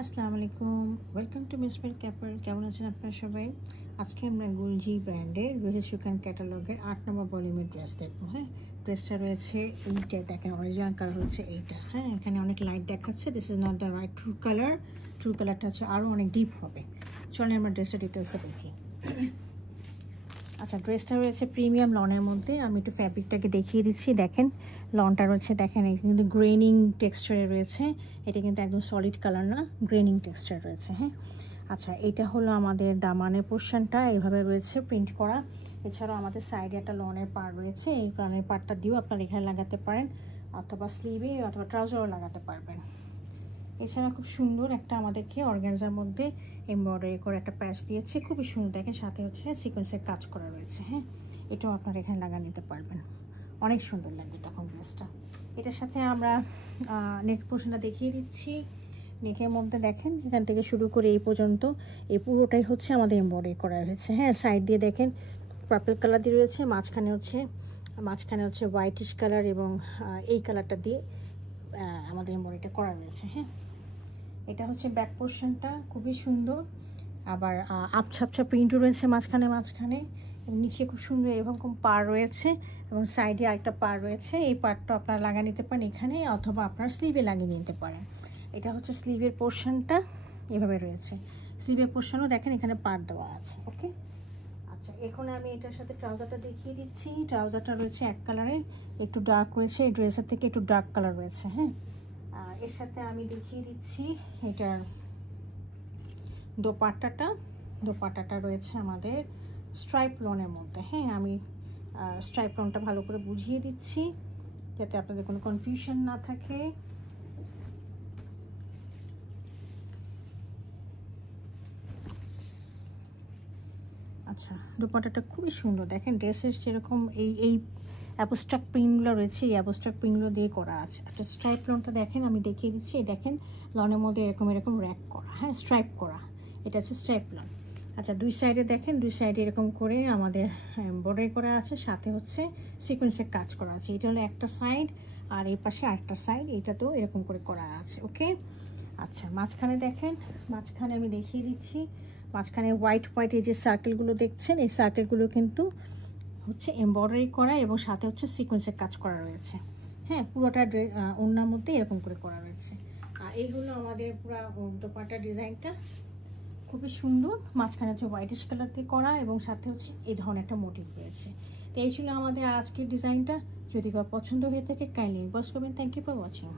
আসসালামু আলাইকুম, welcome to মিসমেল caper. কেমন আছেন আপনারা সবাই? আজকে আমরা গুলজি ব্র্যান্ডের রোহিত সুখান ক্যাটালগের 8 নম্বর ভলিউমের ড্রেস দেখবো। হ্যাঁ, ড্রেসটা রয়েছে এইটা, দেখেন অরিজিনাল কালার হচ্ছে এইটা। হ্যাঁ, এখানে অনেক লাইট দেখাচ্ছে, this is not the right true colour. True কালারটা হচ্ছে আরও অনেক ডিপ হবে। চলেন আমরা ড্রেসটা ডিটেলসে দেখি। আচ্ছা, ড্রেসটা রয়েছে প্রিমিয়াম লনের মধ্যে। আমি একটু ফ্যাব্রিকটাকে দেখিয়ে দিচ্ছি। দেখেন লনটা রয়েছে, দেখেন এটা কিন্তু গ্রেনিং টেক্সচারে রয়েছে। এটা কিন্তু একদম সলিড কালার না, গ্রেনিং টেক্সচার রয়েছে। হ্যাঁ, আচ্ছা, এটা হলো আমাদের দামানের পোর্শনটা, এইভাবে রয়েছে প্রিন্ট করা। এছাড়াও আমাদের সাইডে একটা লনের পাড় রয়েছে, এই লনের পাড়টা দিয়েও আপনারা এখানে লাগাতে পারেন, অথবা স্লিভে অথবা ট্রাউজারও লাগাতে পারবেন। এছাড়া খুব সুন্দর একটা আমাদেরকে অর্গানজার মধ্যে এমব্রয়ডারি করে একটা প্যাচ দিয়েছে, খুবই সুন্দর। দেখেন সাথে হচ্ছে সিকোয়েন্সের কাজ করা রয়েছে। হ্যাঁ, এটাও আপনারা এখানে লাগা নিতে পারবেন, অনেক সুন্দর লাগবে তখন ড্রেসটা। এটার সাথে আমরা নেক পোর্শনটা দেখিয়ে দিচ্ছি। নেকের মধ্যে দেখেন এখান থেকে শুরু করে এই পর্যন্ত এই পুরোটাই হচ্ছে আমাদের এমব্রয়ডারি করা হয়েছে। হ্যাঁ, সাইড দিয়ে দেখেন পার্পল কালার দিয়ে রয়েছে, মাঝখানে হচ্ছে হোয়াইটিশ কালার এবং এই কালারটা দিয়ে আমাদের এমব্রয়ডারিটা করা রয়েছে। হ্যাঁ, এটা হচ্ছে ব্যাক পোর্শনটা, খুবই সুন্দর। আবার আপছা প্রিন্টও রয়েছে মাঝখানে এবং নিচে খুব সুন্দর এরকম পাড় রয়েছে এবং সাইডে আরেকটা পাড় রয়েছে। এই পাড়টা আপনারা লাগিয়ে নিতে পারেন এখানে, অথবা আপনারা স্লিভে লাগিয়ে নিতে পারেন। এটা হচ্ছে স্লিভের পোর্শনটা, এভাবে রয়েছে। স্লিভের পোর্শনও দেখেন এখানে পাড় দেওয়া আছে। ওকে, আচ্ছা, এখন আমি এটার সাথে ট্রাউজারটা দেখিয়ে দিচ্ছি। ট্রাউজারটা রয়েছে এক কালারের, একটু ডার্ক রয়েছে, এই ড্রেসের থেকে একটু ডার্ক কালার রয়েছে। হ্যাঁ, আর এর সাথে আমি দেখিয়ে দিচ্ছি এটার দোপাট্টাটা রয়েছে আমাদের স্ট্রাইপ লনের মধ্যে। হ্যাঁ, আমি স্ট্রাইপ লনটা ভালো করে বুঝিয়ে দিচ্ছি যাতে আপনাদের কোনো কনফিউশন না থাকে। আচ্ছা, দোপাট্টাটা খুবই সুন্দর। দেখেন ড্রেসের যেরকম এই অ্যাবস্ট্রাক্ট প্রিন্টগুলো রয়েছে, এই অ্যাবস্ট্রাক্ট প্রিন্টগুলো দিয়ে করা আছে। একটা স্ট্রাইপ লনটা দেখেন, আমি দেখিয়ে দিচ্ছি। দেখেন লনের মধ্যে এরকম র্যাক করা, হ্যাঁ, স্ট্রাইপ করা, এটা হচ্ছে স্ট্রাইপ লন। আচ্ছা, দুই সাইডে দেখেন, দুই সাইডে এরকম করে আমাদের এমব্রয়ডারি করা আছে, সাথে হচ্ছে সিকোয়েন্সের কাজ করা আছে। এটা হলো একটা সাইড, আর এই পাশে আরেকটা সাইড, এইটাতেও এরকম করে করা আছে। ওকে, আচ্ছা, মাঝখানে দেখেন, মাঝখানে আমি দেখিয়ে দিচ্ছি। মাঝখানে হোয়াইট এই যে সার্কেলগুলো দেখছেন, এই সার্কেলগুলো কিন্তু হচ্ছে এমব্রয়ডারি করা এবং সাথে হচ্ছে সিকোয়েন্সের কাজ করা রয়েছে। হ্যাঁ, পুরোটা ওড়নার মধ্যে এরকম করে করা রয়েছে। আর এই হলো আমাদের পুরো দোপাট্টার ডিজাইনটা, খুবই সুন্দর। মাঝখানে হচ্ছে হোয়াইটিশ কালার দিয়ে করা এবং সাথে হচ্ছে এই ধরনের একটা মোটিভ রয়েছে। তো এই ছিল আমাদের আজকের ডিজাইনটা। যদি কারো পছন্দ হয়ে থাকে কাইন্ডলি ইনবক্স করবেন। Thank you for watching.